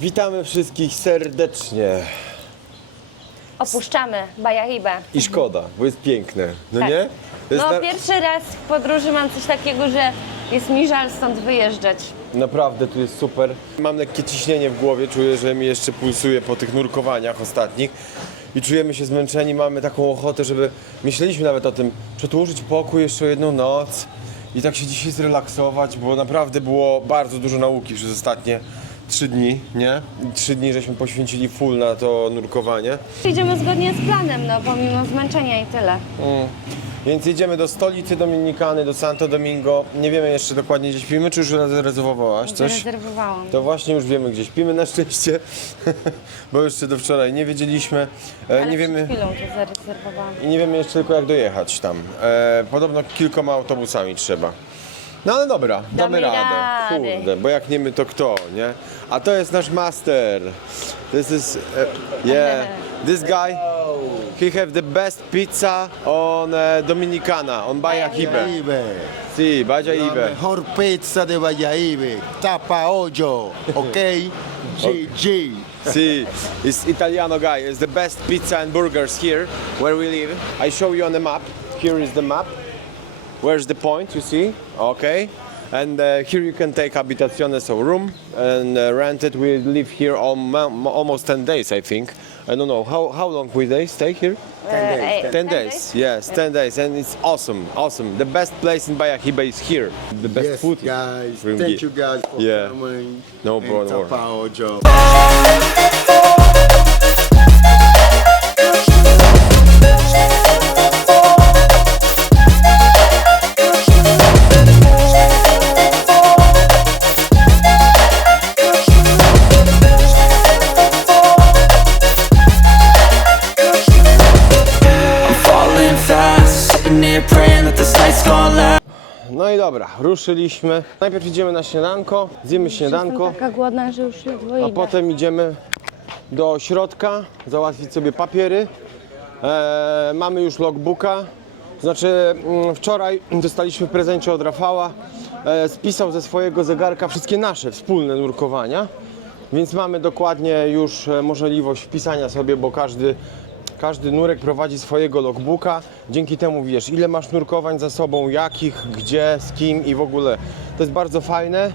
Witamy wszystkich serdecznie. Opuszczamy Bayahibę. I szkoda, bo jest piękne, no Tak. nie? To jest No pierwszy raz w podróży mam coś takiego, że jest mi żal stąd wyjeżdżać. Naprawdę tu jest super. Mam lekkie ciśnienie w głowie, czuję, że mi jeszcze pulsuje po tych nurkowaniach ostatnich. I czujemy się zmęczeni, mamy taką ochotę, żeby... Myśleliśmy nawet o tym, przedłużyć pokój jeszcze o jedną noc i tak się dzisiaj zrelaksować, bo naprawdę było bardzo dużo nauki przez ostatnie 3 dni, nie? 3 dni żeśmy poświęcili full na to nurkowanie. Idziemy zgodnie z planem, no pomimo zmęczenia i tyle. Więc jedziemy do stolicy Dominikany, do Santo Domingo. Nie wiemy jeszcze dokładnie, gdzie śpimy, czy już zarezerwowałaś coś? Zarezerwowałam. To właśnie już wiemy, gdzie śpimy na szczęście, bo jeszcze do wczoraj nie wiedzieliśmy. Ale Nie wiemy, przed chwilą to zarezerwowałam. i nie wiemy jeszcze tylko, jak dojechać tam. Podobno kilkoma autobusami trzeba. No ale dobra, damy Damy radę. rady. Kurde, bo jak nie my, to kto, nie? A to jest nasz master. This is, yeah, this guy. He have the best pizza on Dominicana, on Bayahibę. Bayahibę. Si, La Bayahibę. mejor pizza de Bayahibę. Tapa hoyo, ok? GG. Si, it's Italiano guy. It's the best pizza and burgers here, where we live. I show you on the map. Here is the map. Where's the point, you see? Okay. And here you can take Habitazione, so room, and rent it. We live here almost 10 days, I think. I don't know, how long will they stay here? 10 days, yes, 10 days, and it's awesome, awesome. The best place in Bayahibę is here. The best Yes, food. guys. from Thank here. you guys for Yeah. coming. No and problem. Tapa hoyo. Falling fast, sitting here praying that this night's gonna last. No i dobra, ruszyliśmy. Najpierw idziemy na śniadanko, zjemy śniadanko. Jestem taka głodna, że już ledwo A idę. potem idziemy do środka, załatwić sobie papiery. Mamy już logbooka. Znaczy wczoraj dostaliśmy w prezencie od Rafała. Spisał ze swojego zegarka wszystkie nasze wspólne nurkowania. Więc mamy dokładnie już możliwość wpisania sobie, bo każdy nurek prowadzi swojego logbooka. Dzięki temu wiesz, ile masz nurkowań za sobą, jakich, gdzie, z kim i w ogóle. To jest bardzo fajne.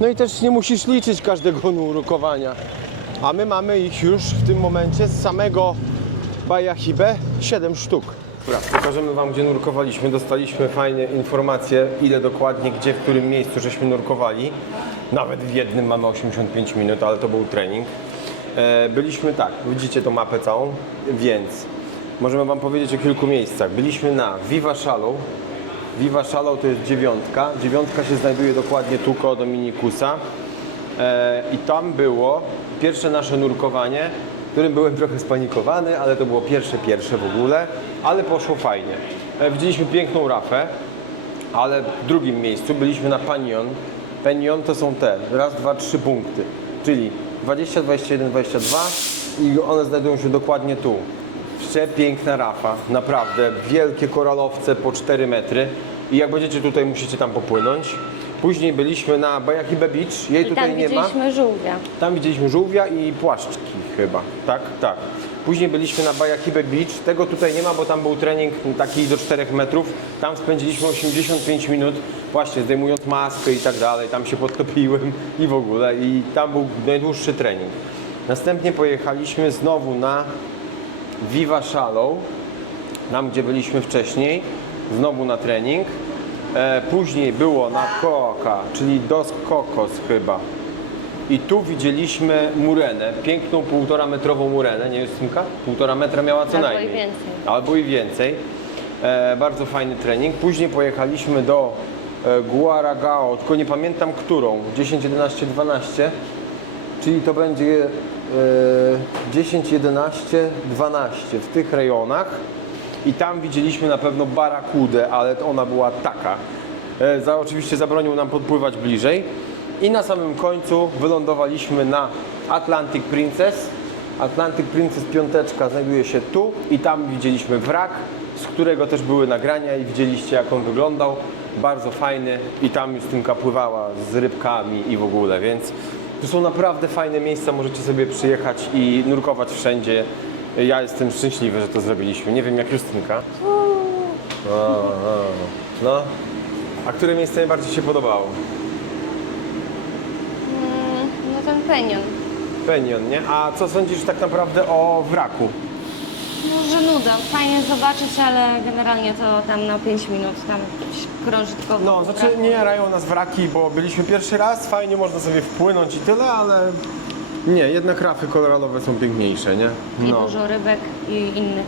No i też nie musisz liczyć każdego nurkowania. A my mamy ich już w tym momencie z samego Bayahibę 7 sztuk. Dobra, pokażemy Wam, gdzie nurkowaliśmy. Dostaliśmy fajne informacje, ile dokładnie, gdzie, w którym miejscu żeśmy nurkowali. Nawet w jednym mamy 85 minut, ale to był trening. Byliśmy tak, widzicie tą mapę całą, więc możemy Wam powiedzieć o kilku miejscach. Byliśmy na Viva Shallow. Viva Shallow to jest 9. 9 się znajduje dokładnie tu koło Dominikusa. I tam było pierwsze nasze nurkowanie, w którym byłem trochę spanikowany, ale to było pierwsze w ogóle, ale poszło fajnie. Widzieliśmy piękną rafę, ale w drugim miejscu byliśmy na Panion. Panion to są te, raz, dwa, 3 punkty, czyli 20, 21, 22 i one znajdują się dokładnie tu. Przepiękna rafa, naprawdę, wielkie koralowce po 4 metry i jak będziecie tutaj, musicie tam popłynąć. Później byliśmy na Bayahibę Beach, jej I tutaj tam nie ma. widzieliśmy żółwia. Tam widzieliśmy żółwia i płaszczki chyba, tak, tak. Później byliśmy na Bayahibę Beach, tego tutaj nie ma, bo tam był trening taki do 4 metrów. Tam spędziliśmy 85 minut, właśnie zdejmując maskę i tak dalej, tam się podtopiłem i w ogóle. I tam był najdłuższy trening. Następnie pojechaliśmy znowu na Viva Shallow, tam gdzie byliśmy wcześniej, znowu na trening. Później było na Coca, czyli Dos Cocos chyba. I tu widzieliśmy murenę, piękną 1,5 metrową murenę, nie Justynka? 1,5 metra miała co Albo i najmniej. więcej. Albo i więcej. Bardzo fajny trening. Później pojechaliśmy do Guaragao, tylko nie pamiętam którą, 10, 11, 12. Czyli to będzie 10, 11, 12 w tych rejonach. I tam widzieliśmy na pewno barakudę, ale ona była taka. Oczywiście zabronił nam podpływać bliżej. I na samym końcu wylądowaliśmy na Atlantic Princess. Atlantic Princess 5 znajduje się tu i tam widzieliśmy wrak, z którego też były nagrania i widzieliście, jak on wyglądał. Bardzo fajny i tam Justynka pływała z rybkami i w ogóle, więc Tu są naprawdę fajne miejsca, możecie sobie przyjechać i nurkować wszędzie. Ja jestem szczęśliwy, że to zrobiliśmy. Nie wiem jak Justynka. No. A które miejsce najbardziej się podobało? No ten penion. Penion, nie? A co sądzisz tak naprawdę o wraku? Może nuda. Fajnie zobaczyć, ale generalnie to tam na 5 minut tam krąży tylko No, wokół znaczy wraku. nie jarają nas wraki, bo byliśmy pierwszy raz, fajnie można sobie wpłynąć i tyle, ale nie, jednak rafy koralowe są piękniejsze, nie? I dużo rybek i innych.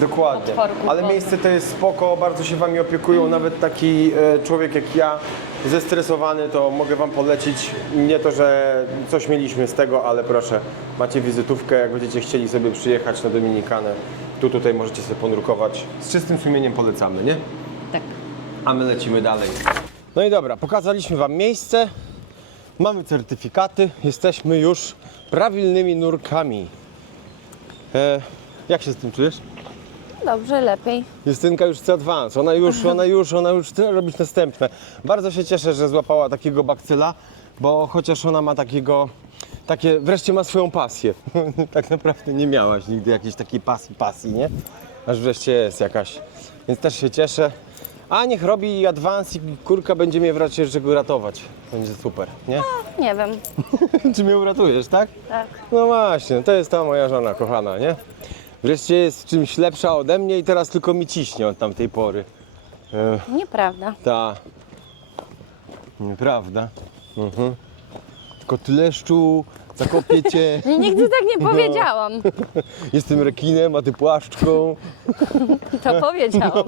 Dokładnie, potworków ale wodnych. miejsce to jest spoko, bardzo się wami opiekują, nawet taki człowiek jak ja, zestresowany, to mogę wam polecić, nie to, że coś mieliśmy z tego, ale proszę, macie wizytówkę, jak będziecie chcieli sobie przyjechać na Dominikanę, tutaj możecie sobie ponurkować, z czystym sumieniem polecamy, nie? Tak. A my lecimy dalej. No i dobra, pokazaliśmy wam miejsce, mamy certyfikaty, jesteśmy już prawilnymi nurkami. Jak się z tym czujesz? Dobrze, lepiej. Justynka już chce advance, ona już chce robić następne. Bardzo się cieszę, że złapała takiego bakcyla, bo chociaż ona ma wreszcie ma swoją pasję. Tak naprawdę nie miałaś nigdy jakiejś takiej pasji, nie? Aż wreszcie jest jakaś. Więc też się cieszę. A niech robi advance i kurka będzie mnie wreszcie go ratować. Będzie super, nie? Nie wiem. Czy mnie uratujesz, tak? Tak. No właśnie, to jest ta moja żona kochana, nie? Wreszcie jest czymś lepsza ode mnie i teraz tylko mi ciśnie od tamtej pory. Nieprawda. Ta. Nieprawda. Tylko ty leszczu, zakopię cię. Nigdy tak nie powiedziałam. Jestem rekinem, a ty płaszczką. To powiedziałam.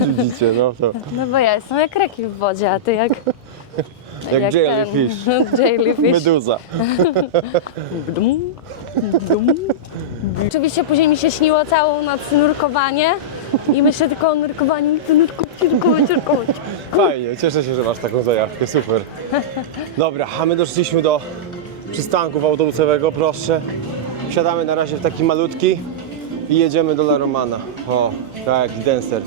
Widzicie, no to No bo ja jestem jak rekin w wodzie, a ty jak jak jellyfish. Jellyfish. Meduza. Oczywiście później mi się śniło całą noc nurkowanie i myślę tylko o nurkowaniu. Nurkować. Fajnie, cieszę się, że masz taką zajawkę, super. Dobra, a my doszliśmy do przystanku autobusowego, proszę. Wsiadamy na razie w taki malutki i jedziemy do La Romana. O, tak, jaki denser.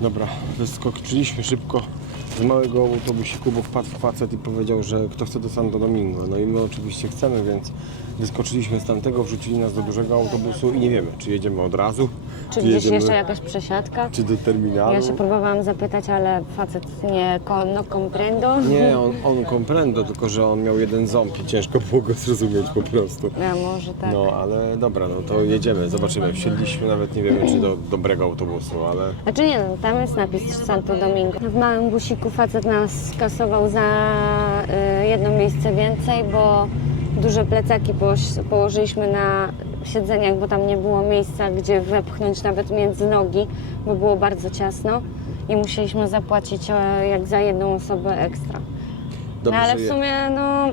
Dobra, wyskoczyliśmy szybko z małego autobusiku, bo wpadł facet i powiedział, że kto chce do Santo Domingo. No i my oczywiście chcemy, więc wyskoczyliśmy z tamtego, wrzucili nas do dużego autobusu i nie wiemy, czy jedziemy od razu, Czy gdzieś jedziemy, jeszcze jakaś przesiadka? czy do terminalu. Ja się próbowałam zapytać, ale facet nie no comprendo. Nie, on comprendo, tylko że on miał jeden ząb i ciężko było go zrozumieć po prostu. Ja może tak. No, ale dobra, no to jedziemy, zobaczymy. Wsiedliśmy, nawet nie wiemy, czy do dobrego autobusu, ale... Znaczy nie, no, tam jest napis Santo Domingo. W małym busiku facet nas skasował za jedno miejsce więcej, bo duże plecaki położyliśmy na siedzeniach, bo tam nie było miejsca, gdzie wepchnąć nawet między nogi, bo było bardzo ciasno i musieliśmy zapłacić jak za jedną osobę ekstra. Dobrze, No ale w sumie, no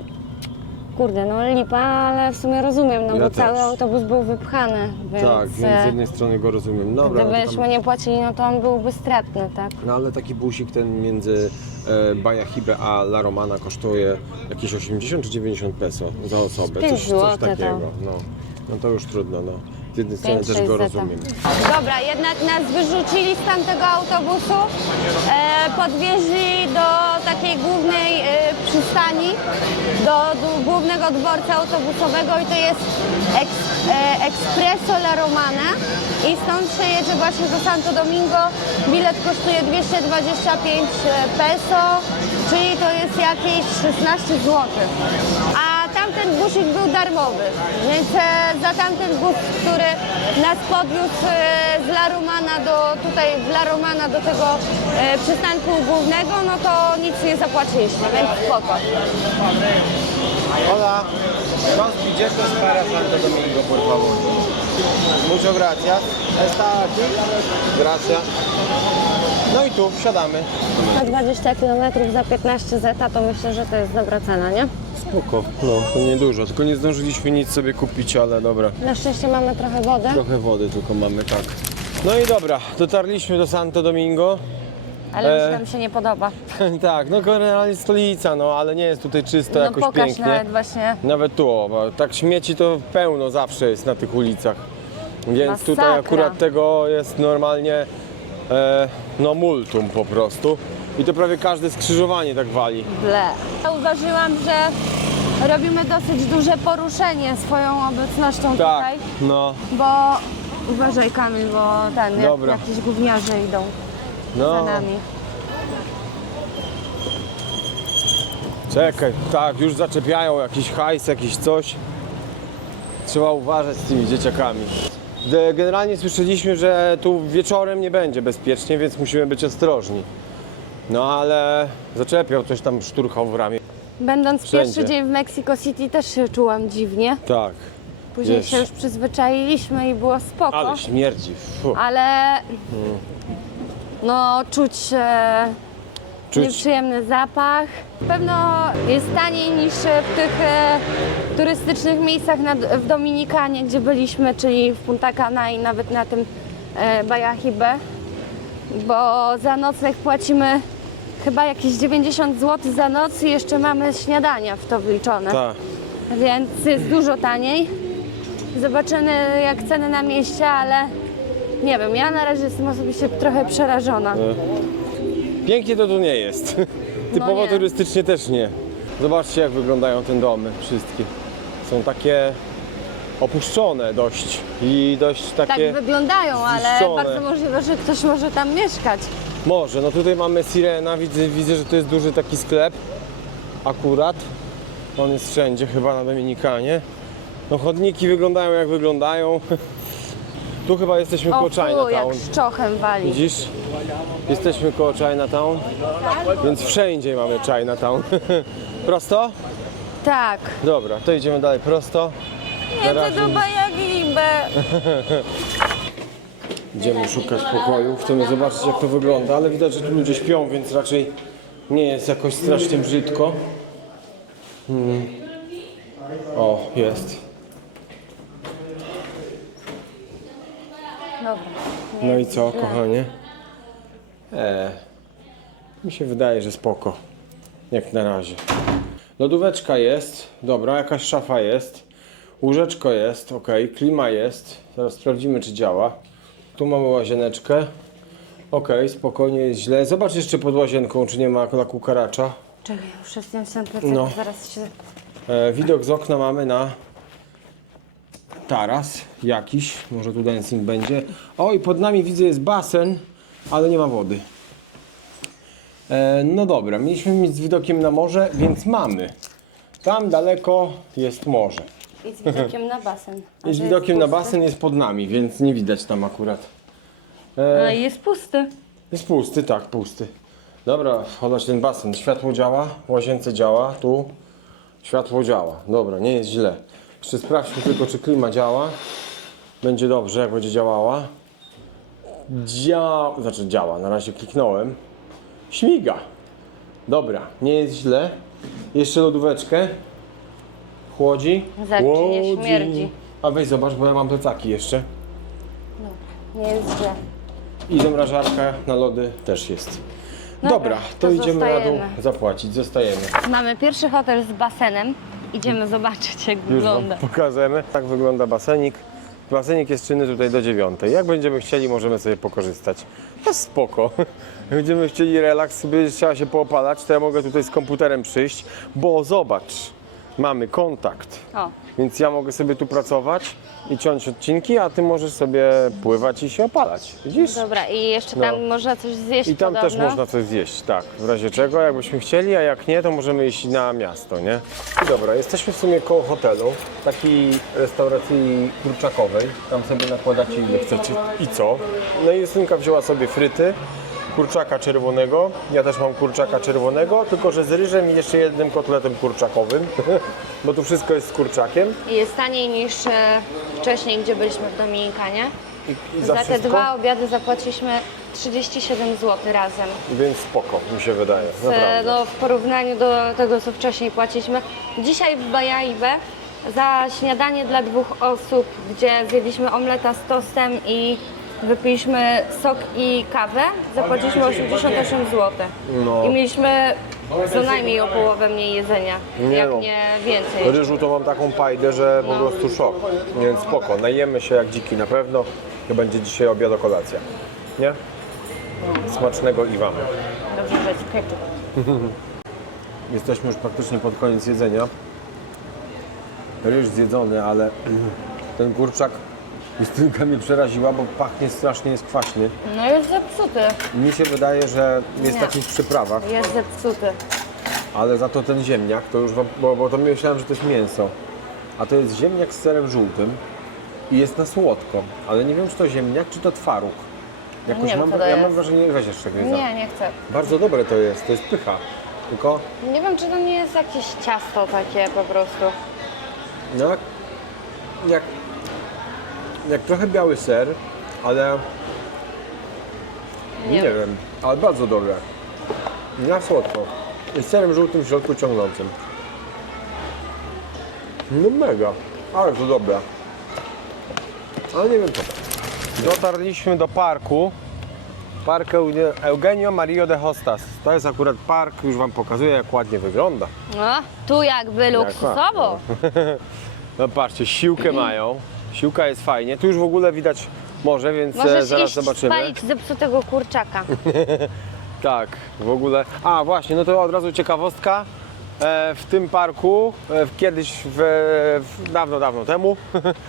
kurde, no lipa, ale w sumie rozumiem, no Ja bo też. cały autobus był wypchany, więc Tak, więc z jednej strony go rozumiem. Dobra, no to gdybyśmy tam... nie płacili, no to on byłby stratny, tak? No ale taki busik ten między Guayaquibę a La Romana kosztuje jakieś 80 czy 90 peso za osobę, 5 coś zł to. takiego. No to już trudno, no. Z jednej strony 5, też 6 go zeta. rozumiem. Dobra, jednak nas wyrzucili z tamtego autobusu, podwieźli do takiej głównej przystani, do głównego dworca autobusowego i to jest Expresso La Romana i stąd się jedzie właśnie do Santo Domingo. Bilet kosztuje 225 peso, czyli to jest jakieś 16 zł. A tamten busik był darmowy, więc za tamten bus, który nas podwiózł z La Romana w La Romana do tego przystanku głównego, no to nic nie zapłaciliśmy, więc spoko. Hola, dos billetes para Santo Domingo, por favor. Muchas gracias. Está aquí. Gracias. No i tu wsiadamy. 120 km za 15 zeta to myślę, że to jest dobra cena, nie? Spoko. No, to niedużo, tylko nie zdążyliśmy nic sobie kupić, ale dobra. Na szczęście mamy trochę wody, Trochę wody tylko mamy, tak. No i dobra, dotarliśmy do Santo Domingo. ale już nam się nie podoba. Tak, no generalnie stolica, no ale nie jest tutaj czysto No jakoś pokaż pięknie. nawet właśnie. Nawet tu, bo tak śmieci to pełno zawsze jest na tych ulicach. Więc tutaj Masakra. akurat tego jest normalnie no multum po prostu. I to prawie każde skrzyżowanie tak wali. Ble. Zauważyłam, że robimy dosyć duże poruszenie swoją obecnością tutaj, no. bo uważaj Kamil, bo Dobra. jakieś gówniarze idą za nami. Czekaj, tak, już zaczepiają jakiś hajs, jakiś coś. Trzeba uważać z tymi dzieciakami. Generalnie słyszeliśmy, że tu wieczorem nie będzie bezpiecznie, więc musimy być ostrożni. No ale zaczepiał, coś tam szturchał w ramię. Będąc Wszędzie. pierwszy dzień w Mexico City też się czułam dziwnie. Tak. Później Wiesz. się już przyzwyczailiśmy i było spoko. Ale śmierdzi. Fu. Ale no czuć Czuć. nieprzyjemny zapach. Pewno jest taniej niż w tych turystycznych miejscach w Dominikanie, gdzie byliśmy, czyli w Punta Cana i nawet na tym Bayahibe, bo za nocleg płacimy chyba jakieś 90 zł za noc i jeszcze mamy śniadania w to wliczone, Tak. więc jest dużo taniej. Zobaczymy jak ceny na mieście, ale nie wiem, ja na razie jestem osobiście trochę przerażona. Pięknie to tu nie jest. Typowo nie. turystycznie też nie. Zobaczcie, jak wyglądają te domy wszystkie. Są takie opuszczone dość i dość Tak takie... wyglądają, ale zniszczone. bardzo możliwe, że ktoś może tam mieszkać. Może, no tutaj mamy Sirena, widzę, że to jest duży taki sklep. Akurat. On jest wszędzie, chyba na Dominikanie. No chodniki wyglądają jak wyglądają. Tu chyba jesteśmy koło O fu, jak Chinatown. szczochem wali. Widzisz? Jesteśmy koło Chinatown, więc wszędzie mamy Chinatown. Prosto? Tak. Dobra, to idziemy dalej prosto. Na razie idziemy szukać pokoju. Chcemy zobaczyć, jak to wygląda, ale widać, że tu ludzie śpią, więc raczej nie jest jakoś strasznie brzydko. O, jest. Dobra. No i co, kochanie? Mi się wydaje, że spoko. Jak na razie. Lodóweczka jest, dobra, jakaś szafa jest. Łóżeczko jest, ok, klima jest. Zaraz sprawdzimy, czy działa. Tu mamy łazieneczkę. Ok, spokojnie, jest źle. Zobacz jeszcze pod łazienką, czy nie ma kukaracza. Czekaj, już jestem w plecaku, No. zaraz się... Widok z okna mamy na taras jakiś, może tu dancing będzie. O, i pod nami widzę jest basen, ale nie ma wody. No dobra, mieliśmy mieć z widokiem na morze, więc mamy. Tam daleko jest morze. I z widokiem na basen. I z widokiem na basen jest pod nami, więc nie widać tam akurat. No i jest pusty. Jest pusty, tak, pusty. Dobra, wchodź ten basen. Światło działa, w łazience działa, tu. Światło działa. Dobra, nie jest źle. Jeszcze sprawdźmy tylko, czy klima działa. Będzie dobrze, jak będzie działała. Znaczy działa, na razie kliknąłem. Śmiga. Dobra, nie jest źle. Jeszcze lodóweczkę. Chłodzi. Zobacz, czy nie śmierdzi. A weź zobacz, bo ja mam plecaki jeszcze. Nie jest źle. I zamrażarka na lody też jest. Dobra, Dobra, to to idziemy na dół zostajemy. zapłacić. Zostajemy. Mamy pierwszy hotel z basenem. Idziemy zobaczyć jak Już wam wygląda. pokażemy. Tak wygląda basenik. Basenik jest czynny tutaj do 9. Jak będziemy chcieli, możemy sobie pokorzystać. To jest spoko. Jak będziemy chcieli relaks, sobie trzeba się poopalać, to ja mogę tutaj z komputerem przyjść, bo zobacz, mamy kontakt. O, Więc ja mogę sobie tu pracować i ciąć odcinki, a ty możesz sobie pływać i się opalać. Widzisz? dobra, i jeszcze tam można coś zjeść I tam podobno. też można coś zjeść, tak. W razie czego, jakbyśmy chcieli, a jak nie, to możemy iść na miasto, nie? I dobra, jesteśmy w sumie koło hotelu, takiej restauracji kurczakowej. Tam sobie nakładacie ile chcecie i co. No i Justynka wzięła sobie fryty, kurczaka czerwonego. Ja też mam kurczaka czerwonego, tylko że z ryżem i jeszcze jednym kotletem kurczakowym, bo tu wszystko jest z kurczakiem. I jest taniej niż wcześniej, gdzie byliśmy w Dominikanie. I Za te wszystko, dwa obiady zapłaciliśmy 37 zł razem. więc spoko, mi się wydaje, naprawdę. No, w porównaniu do tego, co wcześniej płaciliśmy. Dzisiaj w Bayahibe za śniadanie dla 2 osób, gdzie zjedliśmy omleta z tostem i wypiliśmy sok i kawę, zapłaciliśmy 88 zł. No. I mieliśmy co najmniej o połowę mniej jedzenia, Nie jak no. nie więcej. Ryżu to mam taką pajdę, że po prostu szok. Więc spoko, najemy się jak dziki na pewno. To będzie dzisiaj obiad, kolacja. Nie? Smacznego i Wam. Dobrze, że jest ketchup. Jesteśmy już praktycznie pod koniec jedzenia. Ryż zjedzony, ale ten kurczak Justynka mnie przeraziła, bo pachnie strasznie, jest kwaśny. No jest zepsuty. Mi się wydaje, że jest Nie. w jakichś przyprawach, Jest zepsuty. ale za to ten ziemniak, to już bo to myślałem, że to jest mięso. A to jest ziemniak z serem żółtym i jest na słodko, ale nie wiem, czy to ziemniak, czy to twaróg. Jakoś nie wiem, mam, co to ja mam jest. wrażenie, weź jeszcze gryza. Nie chcę. Bardzo dobre to jest pycha. Tylko Nie wiem, czy to nie jest jakieś ciasto takie po prostu. no, jak trochę biały ser, ale nie wiem, ale bardzo dobre. Na słodko. I z serem żółtym w środku ciągnącym. No mega, ale to dobre. Ale nie wiem co to. Dotarliśmy do parku. Park Eugenio Mario de Hostas. To jest akurat park, już Wam pokazuję, jak ładnie wygląda. No, tu jakby luksusowo. No patrzcie, siłkę mają. Siłka jest fajnie. Tu już w ogóle widać morze, więc Możesz zaraz iść zobaczymy. spalić zepsutego kurczaka. Tak, w ogóle. A właśnie, no to od razu ciekawostka. W tym parku kiedyś dawno temu,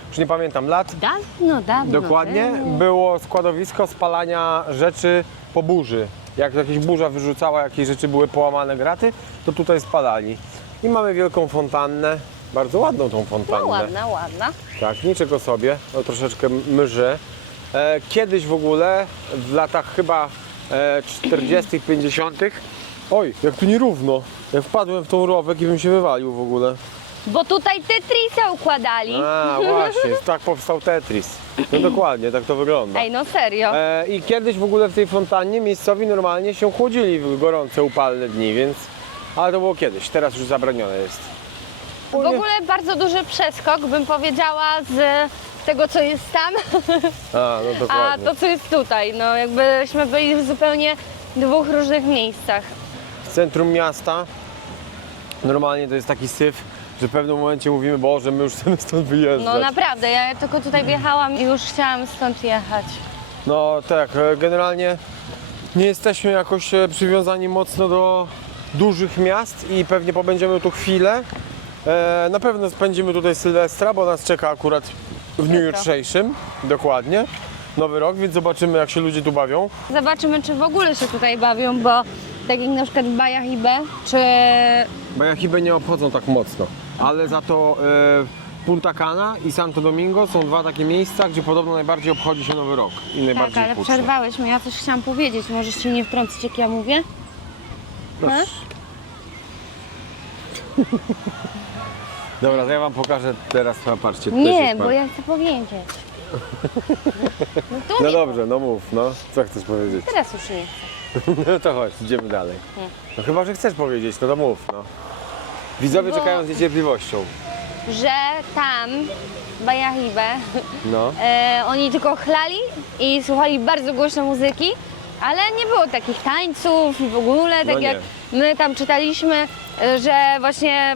już nie pamiętam lat, Dawno dokładnie, temu. było składowisko spalania rzeczy po burzy. Jak jakaś burza wyrzucała, jakieś rzeczy były połamane graty, to tutaj spalali. I mamy wielką fontannę, bardzo ładną tą fontannę. No ładna. Tak, niczego sobie, no troszeczkę mrze. Kiedyś w ogóle, w latach chyba 40., 50. Oj, jak tu nierówno. Ja wpadłem w tą rowek i bym się wywalił w ogóle. Bo tutaj Tetrisa układali. A, właśnie, tak powstał Tetris. No dokładnie, tak to wygląda. Ej, no serio. I kiedyś w ogóle w tej fontannie miejscowi normalnie się chłodzili w gorące, upalne dni, więc... Ale to było kiedyś, teraz już zabronione jest. W ogóle bardzo duży przeskok, bym powiedziała, z tego, co jest tam, A, no a dokładnie. to, co jest tutaj. No jakbyśmy byli w zupełnie dwóch różnych miejscach. W centrum miasta normalnie to jest taki syf, że w pewnym momencie mówimy, Boże, my już chcemy stąd wyjeżdżać. No naprawdę, ja tylko tutaj wjechałam i już chciałam stąd jechać. No tak, generalnie nie jesteśmy jakoś przywiązani mocno do dużych miast i pewnie pobędziemy tu chwilę. Na pewno spędzimy tutaj Sylwestra, bo nas czeka akurat w dniu jutrzejszym, dokładnie, Nowy Rok, więc zobaczymy, jak się ludzie tu bawią. Zobaczymy, czy w ogóle się tutaj bawią, bo tak jak na przykład w Bajach IB, czy... Bo Jachiby nie obchodzą tak mocno, ale za to Punta Cana i Santo Domingo są dwa takie miejsca, gdzie podobno najbardziej obchodzi się Nowy Rok i Tak, najbardziej ale hucznie. przerwałeś mnie, ja coś chciałam powiedzieć, możesz się nie wtrącić, jak ja mówię? Proszę. Dobra, to ja wam pokażę teraz, patrzcie. tu też Nie, jest bo park. ja chcę powiedzieć. No tu No nie, dobrze, no mów, no. Co chcesz powiedzieć? teraz już nie chcę. No to chodź, idziemy dalej. No chyba, że chcesz powiedzieć, no to mów, no. Widzowie Bo- czekają z niecierpliwością. Że tam, w Bajach IB, No. oni tylko chlali i słuchali bardzo głośno muzyki, ale nie było takich tańców i w ogóle, tak No nie. jak my tam czytaliśmy, że właśnie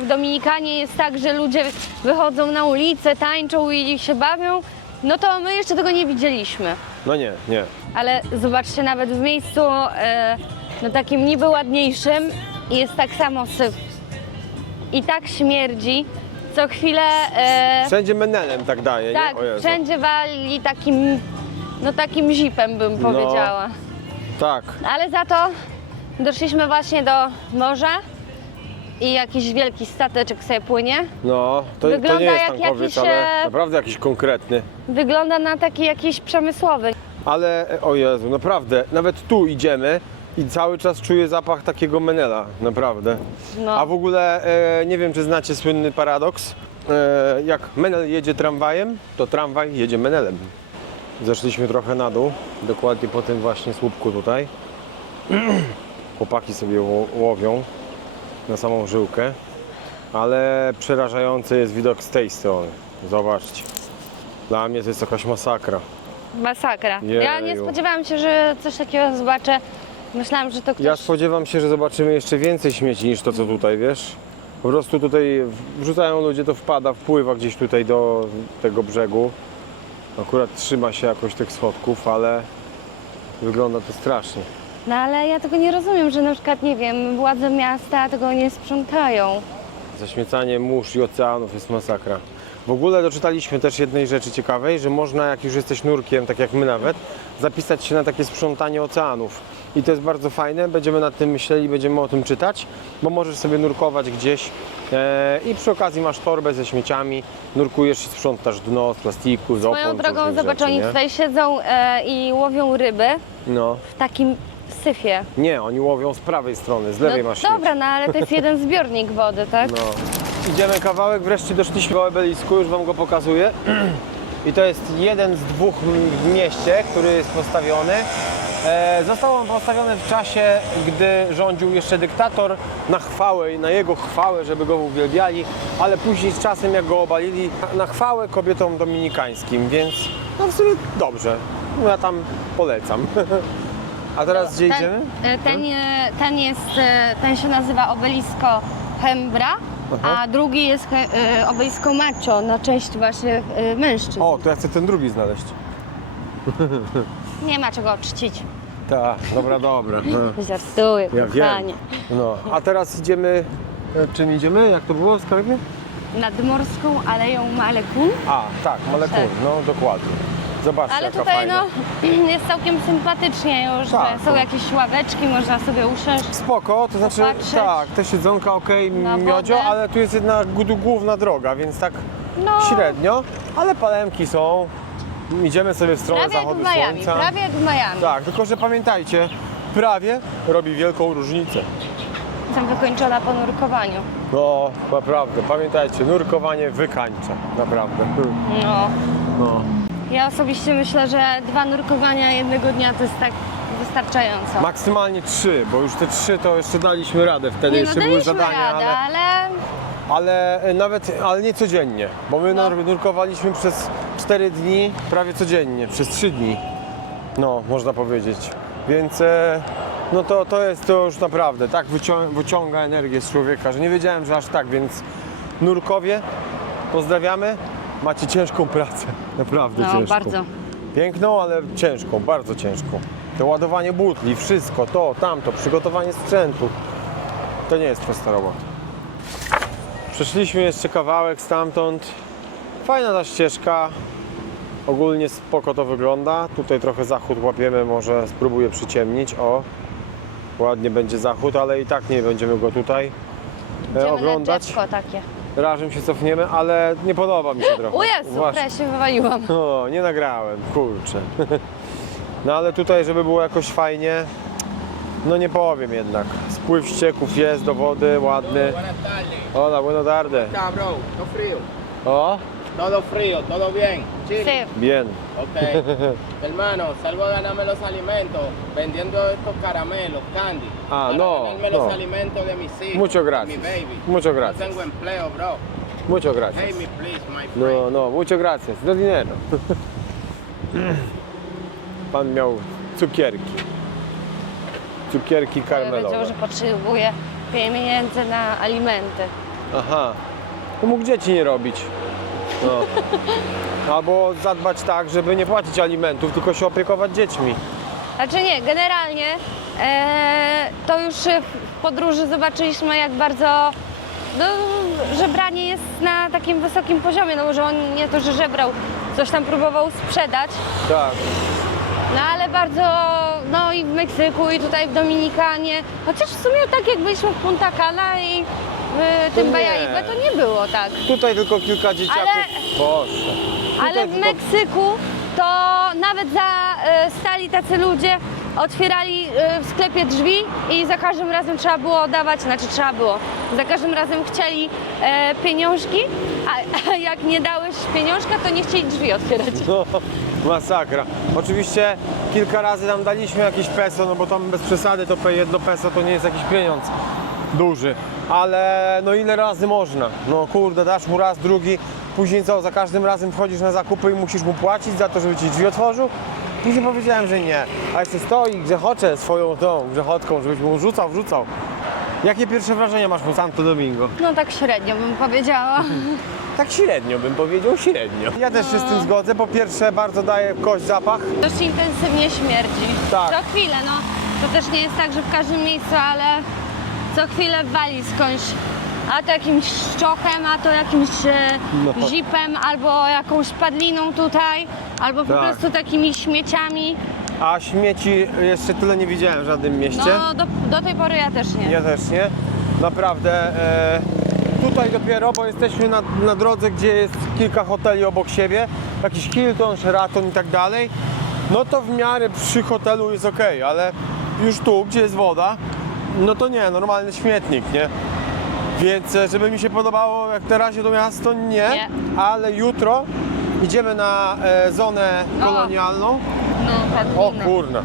w Dominikanie jest tak, że ludzie wychodzą na ulicę, tańczą i się bawią, no to my jeszcze tego nie widzieliśmy. No nie, nie. Ale zobaczcie, nawet w miejscu no takim niby ładniejszym jest tak samo syf. I tak śmierdzi. Co chwilę, Wszędzie menelem tak daje, tak, nie? O Jezu. wszędzie wali takim, no takim zipem bym No. powiedziała. Tak. Ale za to doszliśmy właśnie do morza i jakiś wielki stateczek sobie płynie. No, to Wygląda nie jest jak tankowiec, jakiś, ale naprawdę jakiś konkretny. Wygląda na taki jakiś przemysłowy. Ale, o Jezu, naprawdę, nawet tu idziemy i cały czas czuję zapach takiego menela, naprawdę. No. A w ogóle, nie wiem, czy znacie słynny paradoks. Jak menel jedzie tramwajem, to tramwaj jedzie menelem. Zeszliśmy trochę na dół, dokładnie po tym właśnie słupku tutaj. Chłopaki sobie łowią na samą żyłkę, ale przerażający jest widok z tej strony. Zobaczcie, dla mnie to jest jakaś masakra. Masakra. Ja nie Jeju. spodziewałam się, że coś takiego zobaczę. Myślałam, że to ktoś... Ja spodziewam się, że zobaczymy jeszcze więcej śmieci niż to, co tutaj, wiesz? Po prostu tutaj wrzucają ludzie, to wpada, wpływa gdzieś tutaj do tego brzegu. Akurat trzyma się jakoś tych schodków, ale Wygląda to strasznie. No ale ja tego nie rozumiem, że na przykład, nie wiem, władze miasta tego nie sprzątają. Zaśmiecanie mórz i oceanów jest masakra. W ogóle doczytaliśmy też jednej rzeczy ciekawej, że można, jak już jesteś nurkiem, tak jak my nawet, zapisać się na takie sprzątanie oceanów. I to jest bardzo fajne, będziemy nad tym myśleli, będziemy o tym czytać, bo możesz sobie nurkować gdzieś i przy okazji masz torbę ze śmieciami, nurkujesz i sprzątasz dno z plastiku, z opon, Swoją z drogą, różnych zobacz, rzeczy, oni nie? tutaj siedzą i łowią ryby No. w takim syfie. Nie, oni łowią z prawej strony, z lewej No, masz śmieć. dobra, no ale to jest jeden zbiornik wody, tak? No. Idziemy kawałek, wreszcie doszliśmy do obelisku, już Wam go pokazuję. I to jest jeden z dwóch w mieście, który jest postawiony. Został on postawiony w czasie, gdy rządził jeszcze dyktator, na chwałę i na jego chwałę, żeby go uwielbiali, ale później z czasem, jak go obalili, na chwałę kobietom dominikańskim, więc no w sumie dobrze. No ja tam polecam. A teraz gdzie idziemy? Ten się nazywa obelisko Hembra, a drugi jest obelisko Macho, na cześć właśnie mężczyzn. O, to ja chcę ten drugi znaleźć. Nie ma czego czcić. Tak, dobra. Żartuję, Ja kochanie. wiem. No, a teraz idziemy. Czym idziemy? Jak to było w sklepie? Nad Morską Aleją Malekun. A, tak, Malekun, Tak. no dokładnie. Zobaczcie, Ale jaka tutaj fajna. no, jest całkiem sympatycznie już, Tak, że są no. jakieś ławeczki, można sobie usiąść. Spoko, to znaczy Popatrzeć. tak, te siedzonka okej, Na miodzio, wodę. ale tu jest jedna główna droga, więc tak No, średnio, ale palemki są. Idziemy sobie w stronę prawie jak zachodu w Miami, słońca. prawie jak w Miami. Tak, tylko że pamiętajcie, prawie robi wielką różnicę. Jestem wykończona po nurkowaniu. No, naprawdę, pamiętajcie, nurkowanie wykańcza, naprawdę. No. No. Ja osobiście myślę, że 2 nurkowania jednego dnia to jest tak wystarczająco. Maksymalnie 3, bo już te 3 to jeszcze daliśmy radę, wtedy Nie no, jeszcze były daliśmy zadania, radę, ale nie codziennie, bo my No. nurkowaliśmy przez 4 dni prawie codziennie, przez 3 dni, no można powiedzieć, więc no to jest to już naprawdę, tak wyciąga energię z człowieka, że nie wiedziałem, że aż tak, więc nurkowie, pozdrawiamy, macie ciężką pracę, naprawdę no ciężką. bardzo. Piękną, ale ciężką, bardzo ciężką. To ładowanie butli, wszystko, to, tamto, przygotowanie sprzętu. To nie jest prosta robota. Przeszliśmy jeszcze kawałek stamtąd. Fajna ta ścieżka. Ogólnie spoko to wygląda. Tutaj trochę zachód łapiemy, może spróbuję przyciemnić. O, ładnie będzie zachód, ale i tak nie będziemy go tutaj Idziemy oglądać. na drzewko takie. Razem się cofniemy, ale nie podoba mi się trochę. O Jezu, Właśnie. prawie się wywaliłam. O, nie nagrałem, kurczę. No ale tutaj, żeby było jakoś fajnie, no nie powiem jednak. Spływ ścieków jest do wody, ładny. Hola, buenas tardes. está, bro? ¿Todo frío? O, Todo frío, todo bien. Chile. Sí. bien. Ok. Hermano, salgo a ganarme los alimentos vendiendo estos caramelos, candy. Ah, para no, ganarme no. los alimentos de mis hijos. Muchas de gracias. Mi baby. Muchas gracias. No tengo empleo, bro. Muchas gracias. Pay me, please, my friend. No, no, muchas gracias. Do dinero. Pan miał cukierki. Cukierki karmelowe. Powiedział, że potrzebuje pieniędzy na alimenty. Aha, to mógł dzieci nie robić. No. Albo zadbać tak, żeby nie płacić alimentów, tylko się opiekować dziećmi. Znaczy nie, generalnie to już w podróży zobaczyliśmy, jak bardzo no, żebranie jest na takim wysokim poziomie, no może on nie to, że żebrał, coś tam próbował sprzedać, Tak. no ale bardzo, no i w Meksyku i tutaj w Dominikanie, chociaż w sumie tak jak byliśmy w Punta Cana i w tym nie. Bajaibę, to nie było tak. Tutaj tylko kilka dzieciaków. Boże. Ale w tylko- Meksyku to nawet stali tacy ludzie, otwierali w sklepie drzwi i za każdym razem trzeba było dawać, za każdym razem chcieli pieniążki, a jak nie dałeś pieniążka, to nie chcieli drzwi otwierać. No, masakra. Oczywiście kilka razy tam daliśmy jakieś peso, no bo tam bez przesady to 1 peso to nie jest jakiś pieniądz duży. Ale no ile razy można? No kurde, dasz mu raz, drugi, później co, za każdym razem wchodzisz na zakupy i musisz mu płacić za to, żeby ci drzwi otworzył? Później powiedziałem, że nie. A jeszcze stoi, grzechocze swoją tą grzechotką, żebyś mu wrzucał. Jakie pierwsze wrażenia masz po Santo Domingo? No tak średnio bym powiedziała. Tak średnio bym powiedział, średnio. Ja też się z tym zgodzę. Po pierwsze bardzo daje kość zapach. Dość intensywnie śmierdzi. Tak. Co chwilę, no. To też nie jest tak, że w każdym miejscu, ale co chwilę wali skądś. A to jakimś szczochem, a to jakimś zipem, albo jakąś padliną tutaj, albo po Tak. prostu takimi śmieciami. A śmieci jeszcze tyle nie widziałem w żadnym mieście. No, do tej pory ja też nie. Ja też nie. Naprawdę tutaj dopiero, bo jesteśmy na drodze, gdzie jest kilka hoteli obok siebie. Jakiś Hilton, Sheraton i tak dalej. No to w miarę przy hotelu jest ok, ale już tu, gdzie jest woda, no to nie, normalny śmietnik, nie? Więc żeby mi się podobało jak na razie to miasto, nie. Ale jutro idziemy na zonę kolonialną. No, O padliny. kurna.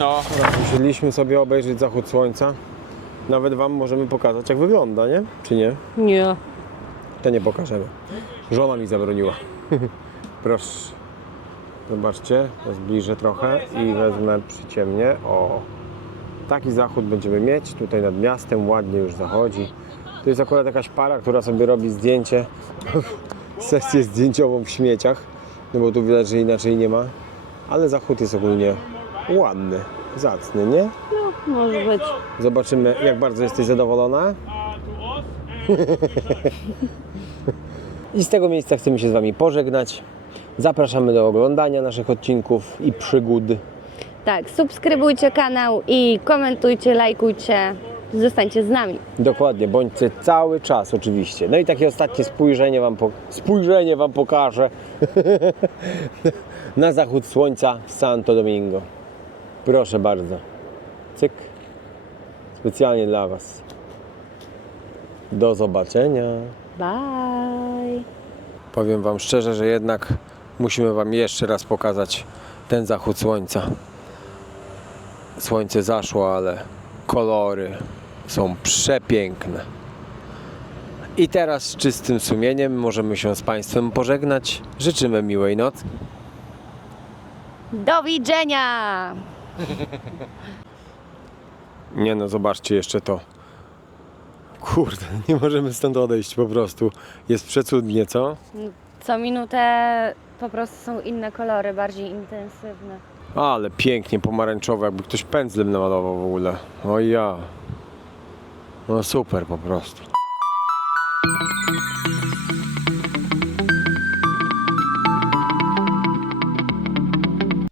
No. Usiedliśmy sobie obejrzeć zachód słońca. Nawet wam możemy pokazać jak wygląda, nie? Czy nie? Nie. To nie pokażemy. Żona mi zabroniła. Proszę. Zobaczcie, zbliżę trochę i wezmę przyciemnie. O, taki zachód będziemy mieć. Tutaj nad miastem ładnie już zachodzi. Tu jest akurat jakaś para, która sobie robi zdjęcie. Sesję zdjęciową w śmieciach. No bo tu widać, że inaczej nie ma. Ale zachód jest ogólnie ładny, zacny, nie? Może być. Zobaczymy, jak bardzo jesteś zadowolona. I z tego miejsca chcemy się z Wami pożegnać. Zapraszamy do oglądania naszych odcinków i przygód. Tak, subskrybujcie kanał i komentujcie, lajkujcie. Zostańcie z nami. Dokładnie, bądźcie cały czas oczywiście. No i takie ostatnie spojrzenie Wam pokażę na zachód słońca w Santo Domingo. Proszę bardzo. Cyk. Specjalnie dla Was. Do zobaczenia. Bye. Powiem Wam szczerze, że jednak musimy Wam jeszcze raz pokazać ten zachód słońca. Słońce zaszło, ale kolory są przepiękne. I teraz z czystym sumieniem możemy się z Państwem pożegnać. Życzymy miłej nocy. Do widzenia! Nie no, zobaczcie jeszcze to. Kurde, nie możemy stąd odejść po prostu. Jest przecudnie, co? Co minutę po prostu są inne kolory, bardziej intensywne. Ale pięknie pomarańczowe, jakby ktoś pędzlem namalował w ogóle. O ja. No super po prostu.